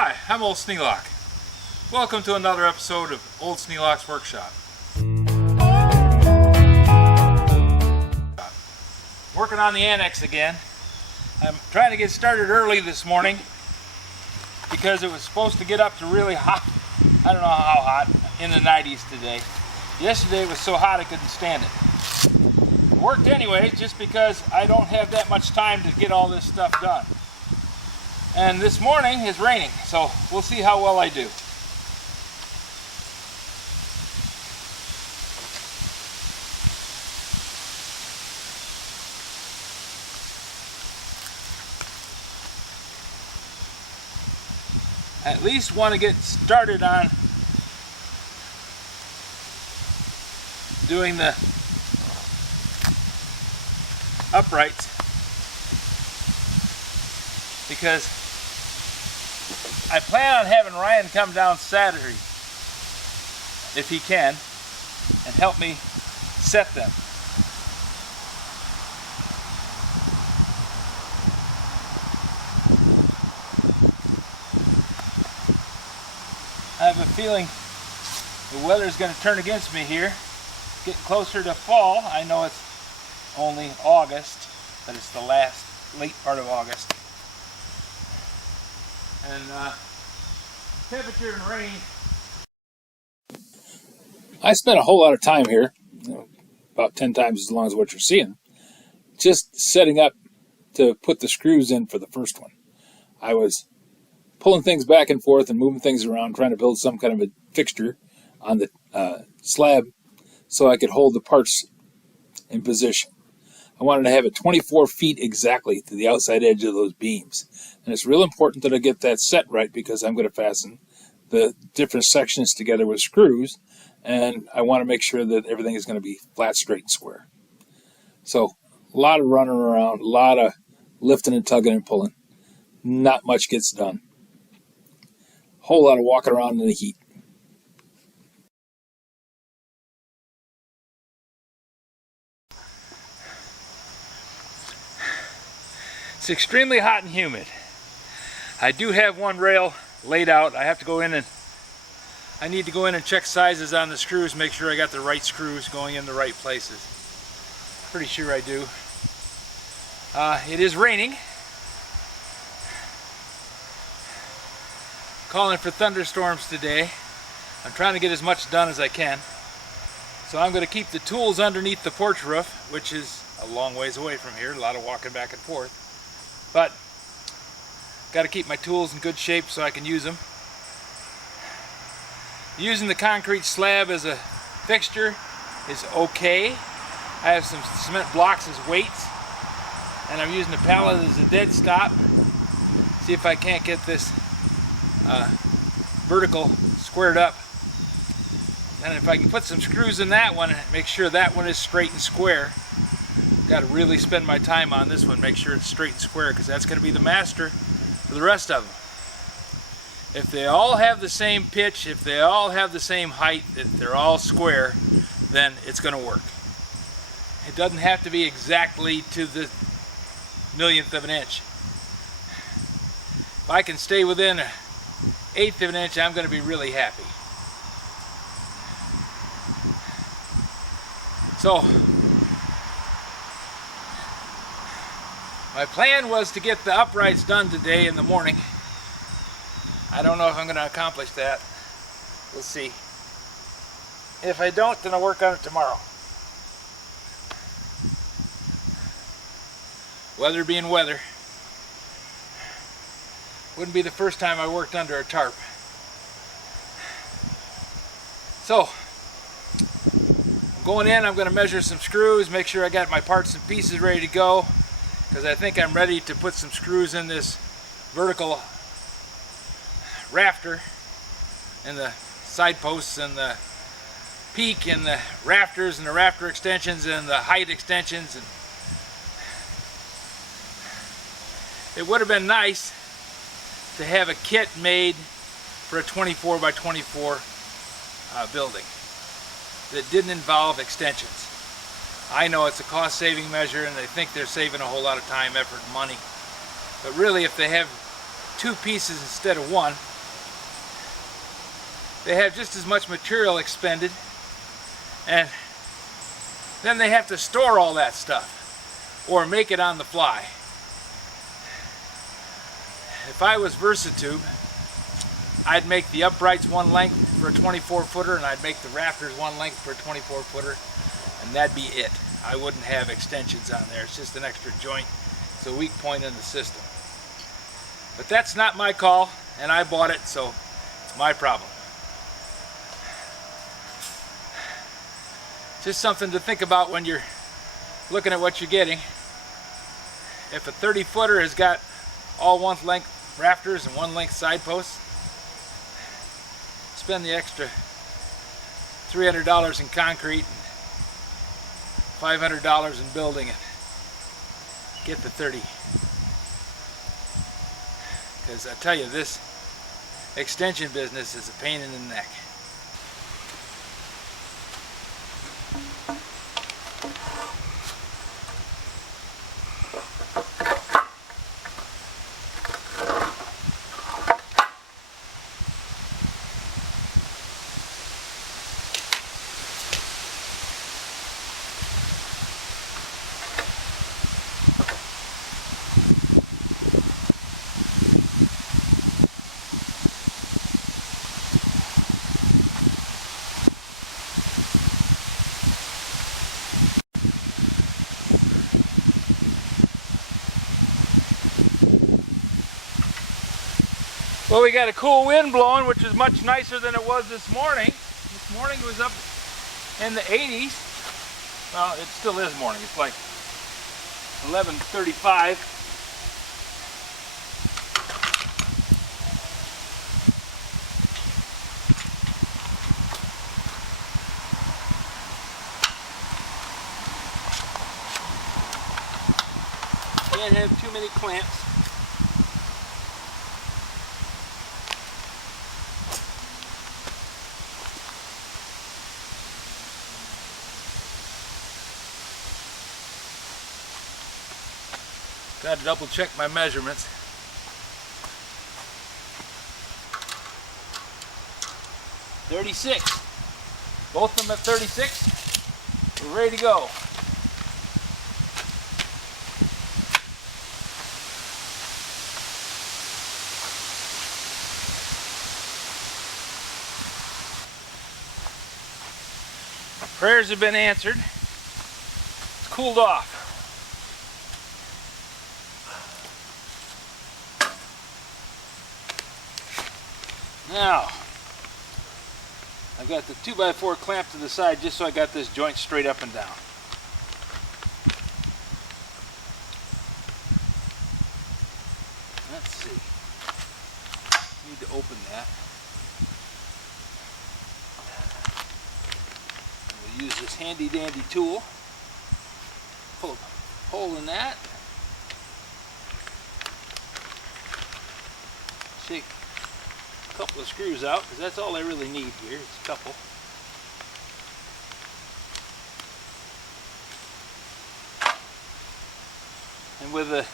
Hi, I'm Old Sneelock. Welcome to another episode of Old Sneelock's Workshop. Working on the Annex again. I'm trying to get started early this morning because it was supposed to get up to really hot. I don't know how hot, in the 90s today. Yesterday it was so hot I couldn't stand it. It worked anyway, just because I don't have that much time to get all this stuff done. And this morning is raining, so we'll see how well I do. I at least want to get started on doing the uprights, because I plan on having Ryan come down Saturday, if he can, and help me set them. I have a feeling the weather is going to turn against me here. Getting closer to fall. I know it's only August, but it's the late part of August. And temperature and rain. I spent a whole lot of time here, about 10 times as long as what you're seeing, just setting up to put the screws in for the first one. I was pulling things back and forth and moving things around, trying to build some kind of a fixture on the slab so I could hold the parts in position. I wanted to have it 24 feet exactly to the outside edge of those beams. And it's real important that I get that set right, because I'm going to fasten the different sections together with screws, and I want to make sure that everything is going to be flat, straight, and square. So a lot of running around, a lot of lifting and tugging and pulling. Not much gets done. Whole lot of walking around in the heat. It's extremely hot and humid. I do have one rail laid out. I have to go in and I need to go in and check sizes on the screws, make sure I got the right screws going in the right places. Pretty sure I do. It is raining. Calling for thunderstorms today. I'm trying to get as much done as I can. So I'm going to keep the tools underneath the porch roof, which is a long ways away from here, a lot of walking back and forth. But got to keep my tools in good shape so I can use them. Using the concrete slab as a fixture is okay. I have some cement blocks as weights, and I'm using the pallet as a dead stop. See if I can't get this vertical squared up. And if I can put some screws in that one and make sure that one is straight and square. Got to really spend my time on this one, make sure it's straight and square, because that's going to be the master for the rest of them. If they all have the same pitch, if they all have the same height, if they're all square, then it's going to work. It doesn't have to be exactly to the millionth of an inch. If I can stay within an eighth of an inch, I'm going to be really happy. So my plan was to get the uprights done today in the morning. I don't know if I'm going to accomplish that. We'll see. If I don't, then I'll work on it tomorrow. Weather being weather. Wouldn't be the first time I worked under a tarp. So, I'm going in, I'm going to measure some screws, make sure I got my parts and pieces ready to go, because I think I'm ready to put some screws in this vertical rafter, and the side posts and the peak and the rafters and the rafter extensions and the height extensions. And it would have been nice to have a kit made for a 24 by 24 building that didn't involve extensions. I know it's a cost-saving measure, and they think they're saving a whole lot of time, effort, and money. But really, if they have two pieces instead of one, they have just as much material expended, and then they have to store all that stuff or make it on the fly. If I was Versatube, I'd make the uprights one length for a 24-footer, and I'd make the rafters one length for a 24-footer, and that'd be it. I wouldn't have extensions on there. It's just an extra joint. It's a weak point in the system. But that's not my call, and I bought it, so it's my problem. Just something to think about when you're looking at what you're getting. If a 30-footer has got all one length rafters and one length side posts, spend the extra $300 in concrete and $500 in building it. Get the 30. Because I tell you, this extension business is a pain in the neck. Well, we got a cool wind blowing, which is much nicer than it was this morning. This morning it was up in the 80s. Well, it still is morning. It's like 11:35. Can't have too many clamps. Got to double check my measurements. .36. Both of them at 36. We're ready to go. Prayers have been answered. It's cooled off. Now, I've got the 2x4 clamp to the side just so I got this joint straight up and down. Let's see. Need to open that. We'll use this handy dandy tool. Pull a hole in that. Shake a couple of screws out, because that's all I really need here. It's a couple. And with a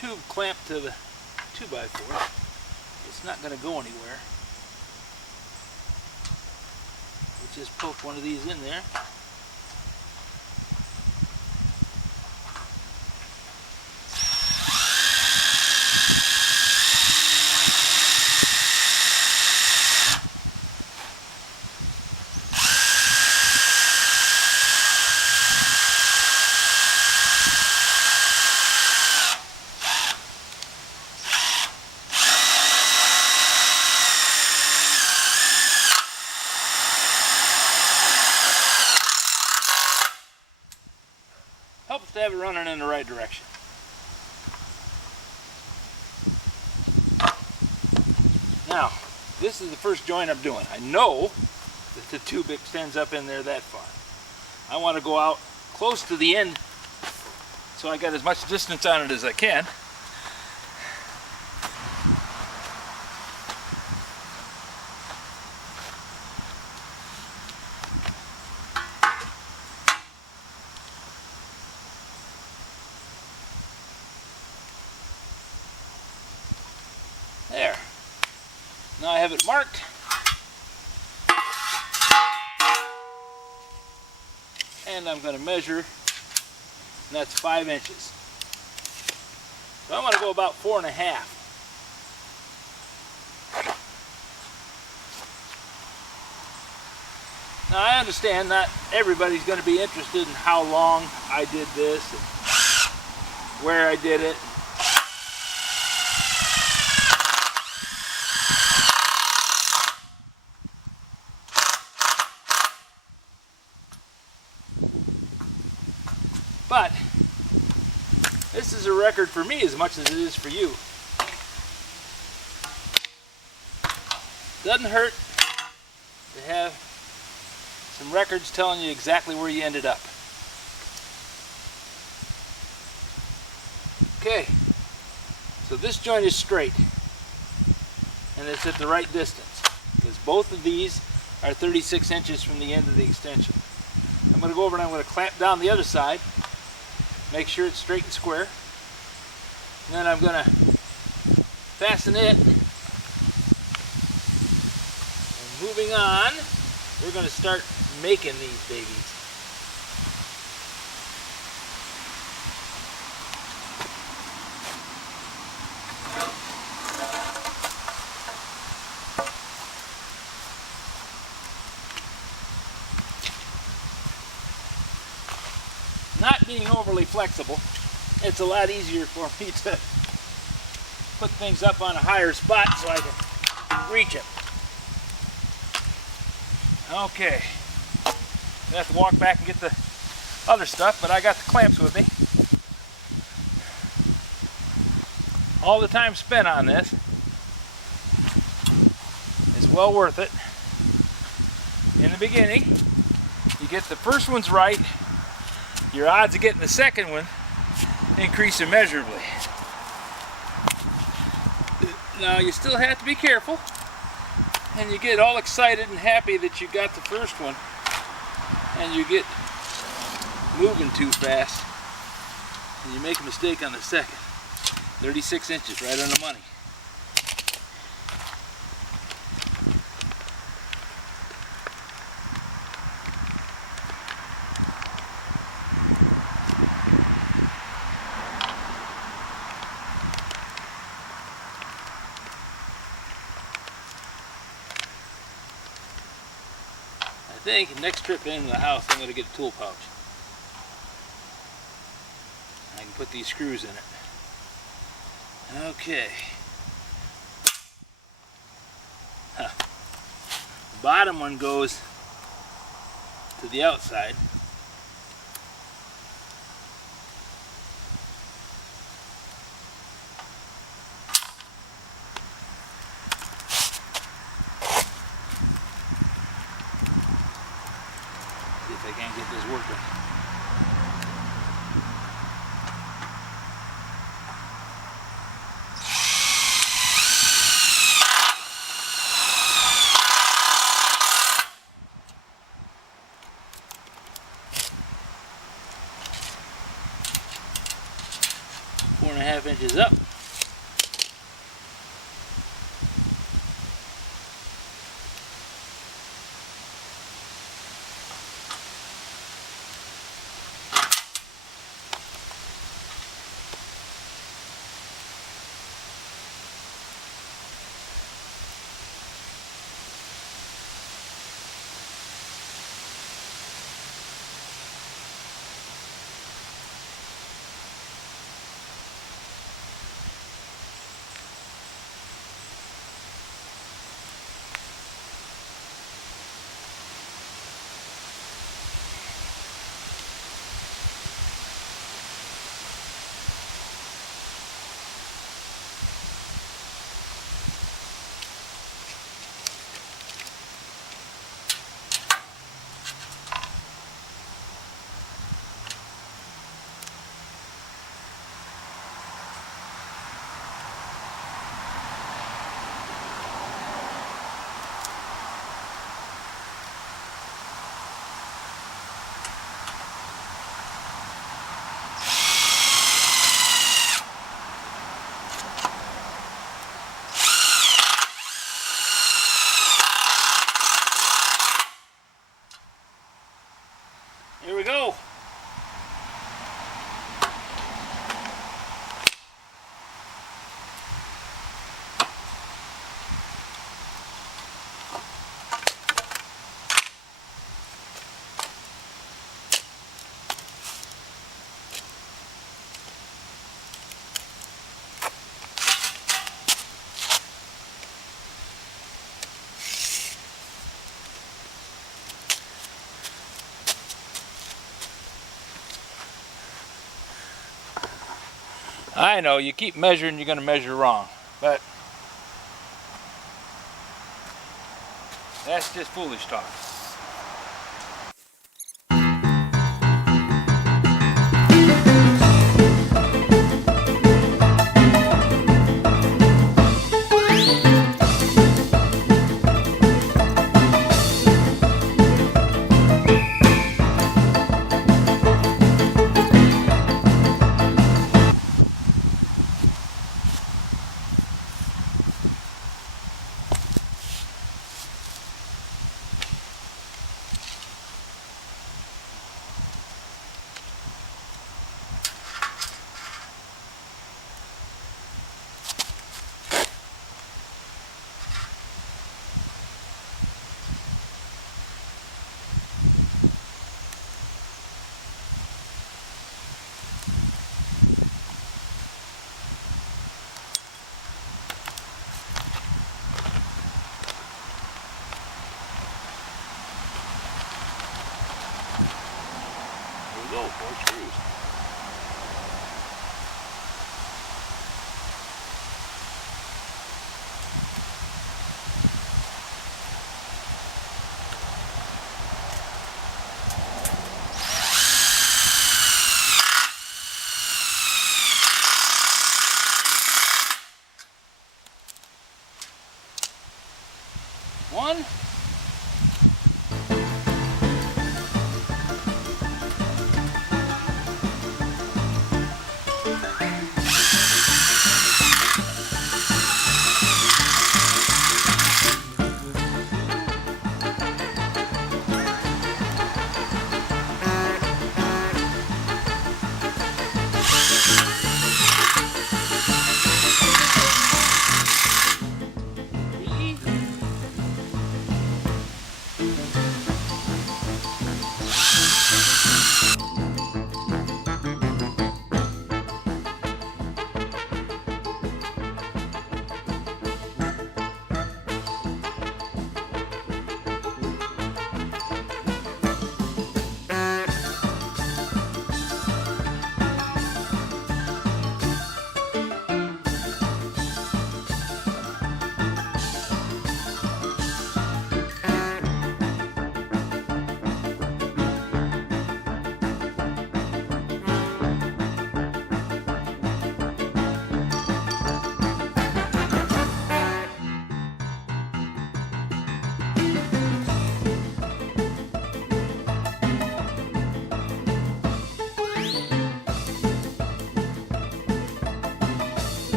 tube clamped to the 2x4, it's not going to go anywhere. We'll just poke one of these in there. Helps to have it running in the right direction. Now, this is the first joint I'm doing. I know that the tube extends up in there that far. I want to go out close to the end so I got as much distance on it as I can. Now I have it marked. And I'm going to measure, and that's 5 inches. So I'm going to go about 4.5. Now I understand not everybody's going to be interested in how long I did this and where I did it. But this is a record for me as much as it is for you. Doesn't hurt to have some records telling you exactly where you ended up. Okay, so this joint is straight and it's at the right distance because both of these are 36 inches from the end of the extension. I'm going to go over and I'm going to clamp down the other side, make sure it's straight and square, and then I'm going to fasten it. And moving on, we're going to start making these babies. Not being overly flexible, it's a lot easier for me to put things up on a higher spot so I can reach it. Okay, I have to walk back and get the other stuff, but I got the clamps with me. All the time spent on this is well worth it. In the beginning, you get the first ones right, your odds of getting the second one increase immeasurably. Now you still have to be careful, and you get all excited and happy that you got the first one, and you get moving too fast, and you make a mistake on the second. 36 inches, right on the money. I think next trip into the house I'm going to get a tool pouch. I can put these screws in it. Okay. Huh. The bottom one goes to the outside. See if I can't get this working. Four and a half inches up. I know, you keep measuring, you're going to measure wrong. But that's just foolish talk. There we go, 4 screws. One.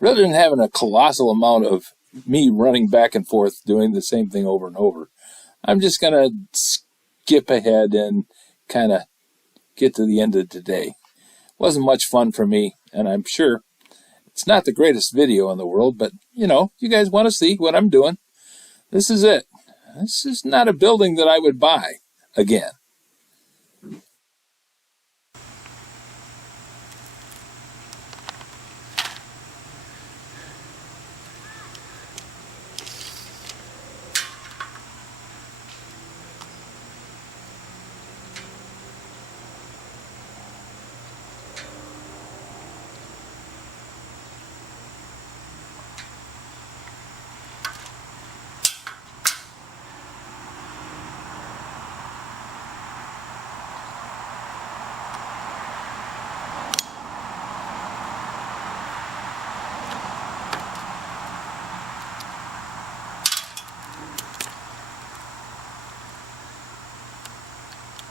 Rather than having a colossal amount of me running back and forth doing the same thing over and over, I'm just going to skip ahead and kind of get to the end of today. Wasn't much fun for me, and I'm sure it's not the greatest video in the world, but, you guys want to see what I'm doing. This is it. This is not a building that I would buy again.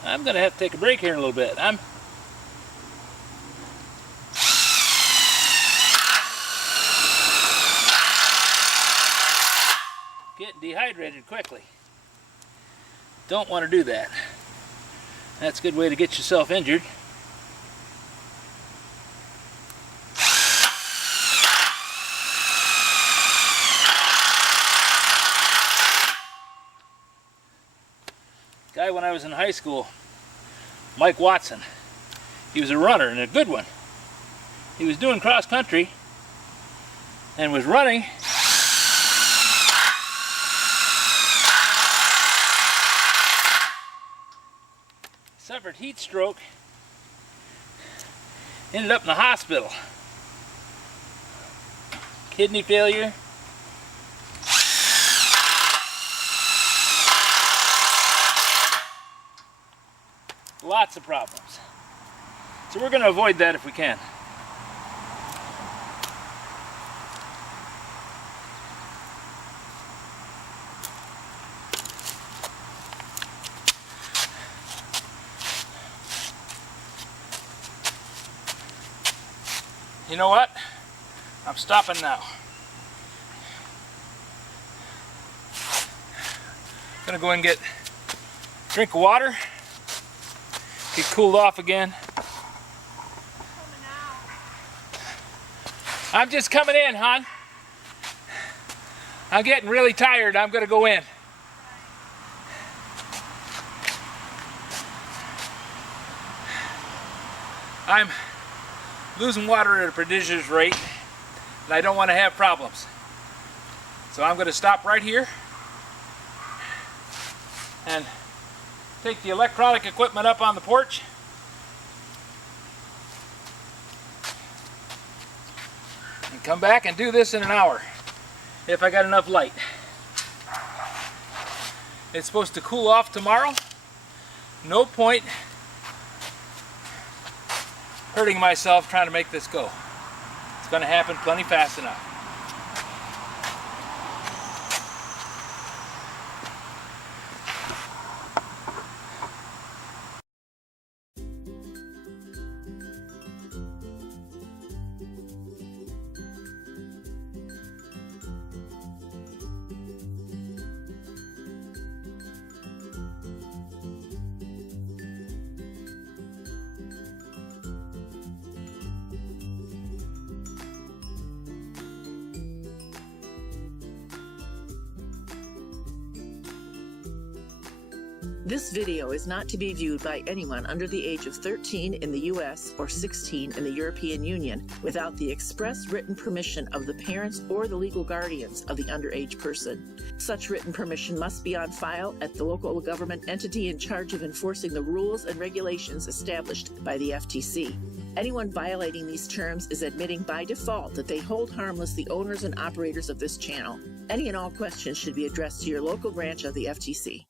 I'm going to have to take a break here in a little bit. I'm getting dehydrated quickly. Don't want to do that. That's a good way to get yourself injured. Guy when I was in high school, Mike Watson, he was a runner and a good one. He was doing cross country and was running. Suffered heat stroke, ended up in the hospital. Kidney failure. Lots of problems. So we're going to avoid that if we can. You know what? I'm stopping now. Gonna go and get a drink of water. Get cooled off again. I'm just coming in, hon. I'm getting really tired. I'm gonna go in. I'm losing water at a prodigious rate, and I don't want to have problems. So I'm going to stop right here and take the electronic equipment up on the porch. And come back and do this in an hour, if I got enough light. It's supposed to cool off tomorrow. No point hurting myself trying to make this go. It's going to happen plenty fast enough. This video is not to be viewed by anyone under the age of 13 in the U.S. or 16 in the European Union without the express written permission of the parents or the legal guardians of the underage person. Such written permission must be on file at the local government entity in charge of enforcing the rules and regulations established by the FTC. Anyone violating these terms is admitting by default that they hold harmless the owners and operators of this channel. Any and all questions should be addressed to your local branch of the FTC.